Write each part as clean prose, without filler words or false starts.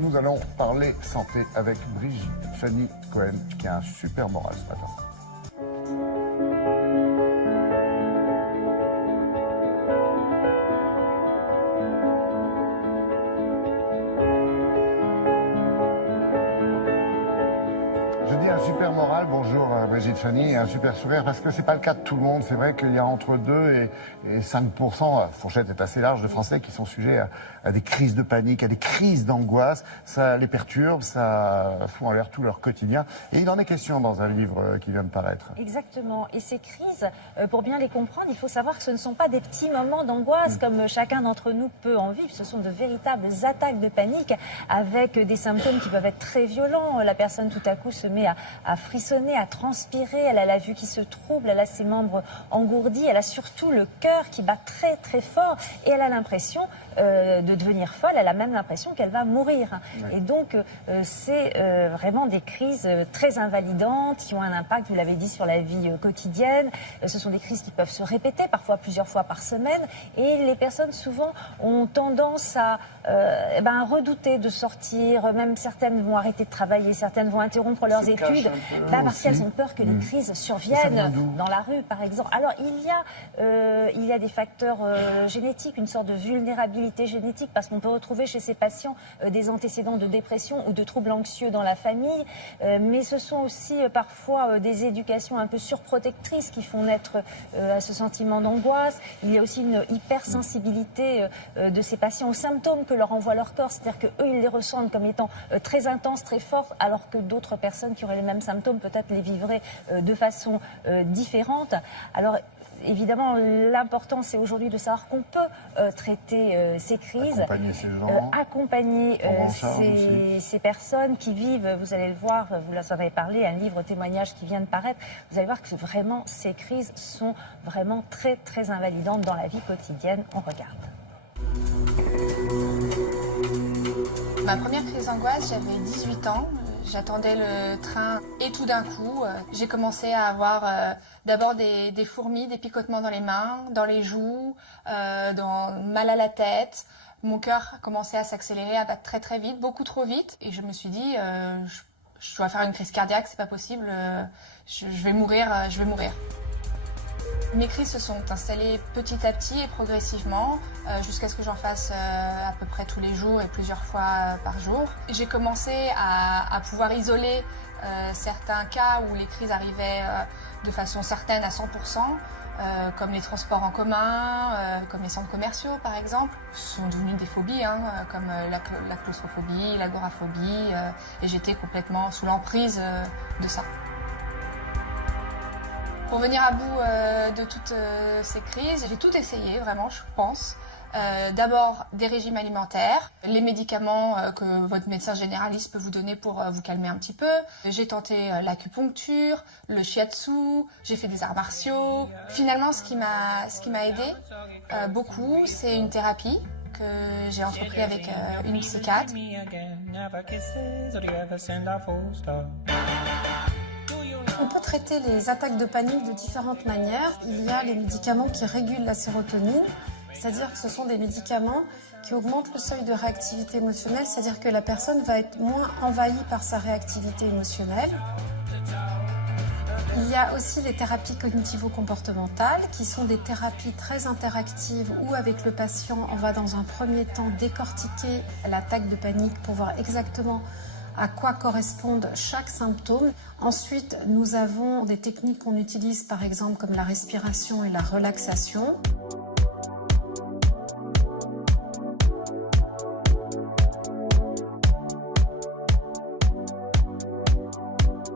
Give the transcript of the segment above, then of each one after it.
Nous allons parler santé avec Brigitte Fanny Cohen, qui a un super moral ce matin. Je dis un super moral, bonjour Brigitte Fanny, et un super sourire, parce que c'est pas le cas de tout le monde. C'est vrai qu'il y a entre 2 et 5%, la fourchette est assez large, de Français qui sont sujets à des crises de panique, à des crises d'angoisse. Ça les perturbe, ça fout en l'air tout leur quotidien. Et il en est question dans un livre qui vient de paraître. Exactement. Et ces crises, pour bien les comprendre, il faut savoir que ce ne sont pas des petits moments d'angoisse comme chacun d'entre nous peut en vivre. Ce sont de véritables attaques de panique avec des symptômes qui peuvent être très violents. La personne tout à coup se met à frissonner, à transpirer, elle a la vue qui se trouble, elle a ses membres engourdis, elle a surtout le cœur qui bat très très fort et elle a l'impression de devenir folle, elle a même l'impression qu'elle va mourir. Oui. Et donc c'est vraiment des crises très invalidantes qui ont un impact, vous l'avez dit, sur la vie quotidienne. Ce sont des crises qui peuvent se répéter, parfois plusieurs fois par semaine, et les personnes souvent ont tendance à redouter de sortir, même certaines vont arrêter de travailler, certaines vont interrompre leurs études, parce qu'elles ont peur que les crises surviennent dans la rue, par exemple. Alors il y a des facteurs génétiques, une sorte de vulnérabilité génétique, parce qu'on peut retrouver chez ces patients des antécédents de dépression ou de troubles anxieux dans la famille, mais ce sont aussi parfois des éducations un peu surprotectrices qui font naître à ce sentiment d'angoisse. Il y a aussi une hypersensibilité de ces patients aux symptômes que leur envoie leur corps, c'est-à-dire qu'eux, ils les ressentent comme étant très intenses, très forts, alors que d'autres personnes qui auraient les mêmes symptômes peut-être les vivraient de façon différente. Alors, évidemment, l'important, c'est aujourd'hui de savoir qu'on peut traiter ces crises, accompagner ces gens, accompagner ces personnes qui vivent, vous allez le voir, vous en avez parlé, un livre témoignage qui vient de paraître, vous allez voir que vraiment ces crises sont vraiment très très invalidantes dans la vie quotidienne. On regarde. Ma première crise d'angoisse, j'avais 18 ans. J'attendais le train et tout d'un coup, j'ai commencé à avoir d'abord des fourmis, des picotements dans les mains, dans les joues, mal à la tête. Mon cœur commençait à s'accélérer, à battre très très vite, beaucoup trop vite. Et je me suis dit, je dois faire une crise cardiaque, c'est pas possible, je vais mourir, je vais mourir. Mes crises se sont installées petit à petit et progressivement jusqu'à ce que j'en fasse à peu près tous les jours et plusieurs fois par jour. J'ai commencé à pouvoir isoler certains cas où les crises arrivaient de façon certaine à 100%, comme les transports en commun, comme les centres commerciaux par exemple. Ce sont devenus des phobies, comme la claustrophobie, l'agoraphobie, et j'étais complètement sous l'emprise de ça. Pour venir à bout de toutes ces crises, j'ai tout essayé, vraiment, je pense. D'abord, des régimes alimentaires, les médicaments que votre médecin généraliste peut vous donner pour vous calmer un petit peu. J'ai tenté l'acupuncture, le shiatsu, j'ai fait des arts martiaux. Finalement, ce qui m'a aidé beaucoup, c'est une thérapie que j'ai entrepris avec une psychiatre. On peut traiter les attaques de panique de différentes manières. Il y a les médicaments qui régulent la sérotonine, c'est-à-dire que ce sont des médicaments qui augmentent le seuil de réactivité émotionnelle, c'est-à-dire que la personne va être moins envahie par sa réactivité émotionnelle. Il y a aussi les thérapies cognitivo-comportementales qui sont des thérapies très interactives où avec le patient, on va dans un premier temps décortiquer l'attaque de panique pour voir exactement à quoi correspondent chaque symptôme. Ensuite, nous avons des techniques qu'on utilise, par exemple, comme la respiration et la relaxation.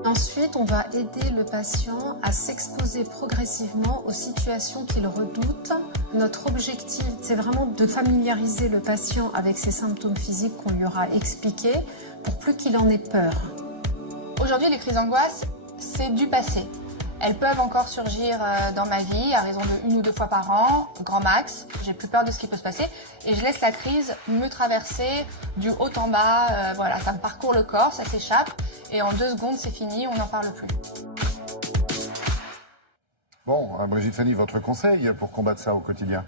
Ensuite, on va aider le patient à s'exposer progressivement aux situations qu'il redoute. Notre objectif, c'est vraiment de familiariser le patient avec ces symptômes physiques qu'on lui aura expliqués pour plus qu'il en ait peur. Aujourd'hui, les crises d'angoisse, c'est du passé. Elles peuvent encore surgir dans ma vie à raison de 1 ou 2 fois par an, grand max. J'ai plus peur de ce qui peut se passer et je laisse la crise me traverser du haut en bas. Voilà, ça me parcourt le corps, ça s'échappe et en 2 secondes c'est fini, on n'en parle plus. Bon, Brigitte Fanny, votre conseil pour combattre ça au quotidien?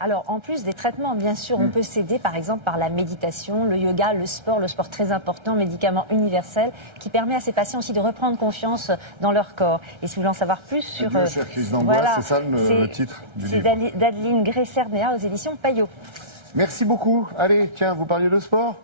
Alors, en plus des traitements, bien sûr, on peut s'aider, par exemple, par la méditation, le yoga, le sport très important, médicament universel, qui permet à ces patients aussi de reprendre confiance dans leur corps. Et si vous voulez en savoir plus sur... crise d'angoisse, c'est ça le titre du livre. C'est d'Adeline Gray-Cernea aux éditions Payot. Merci beaucoup. Allez, tiens, vous parliez de sport ?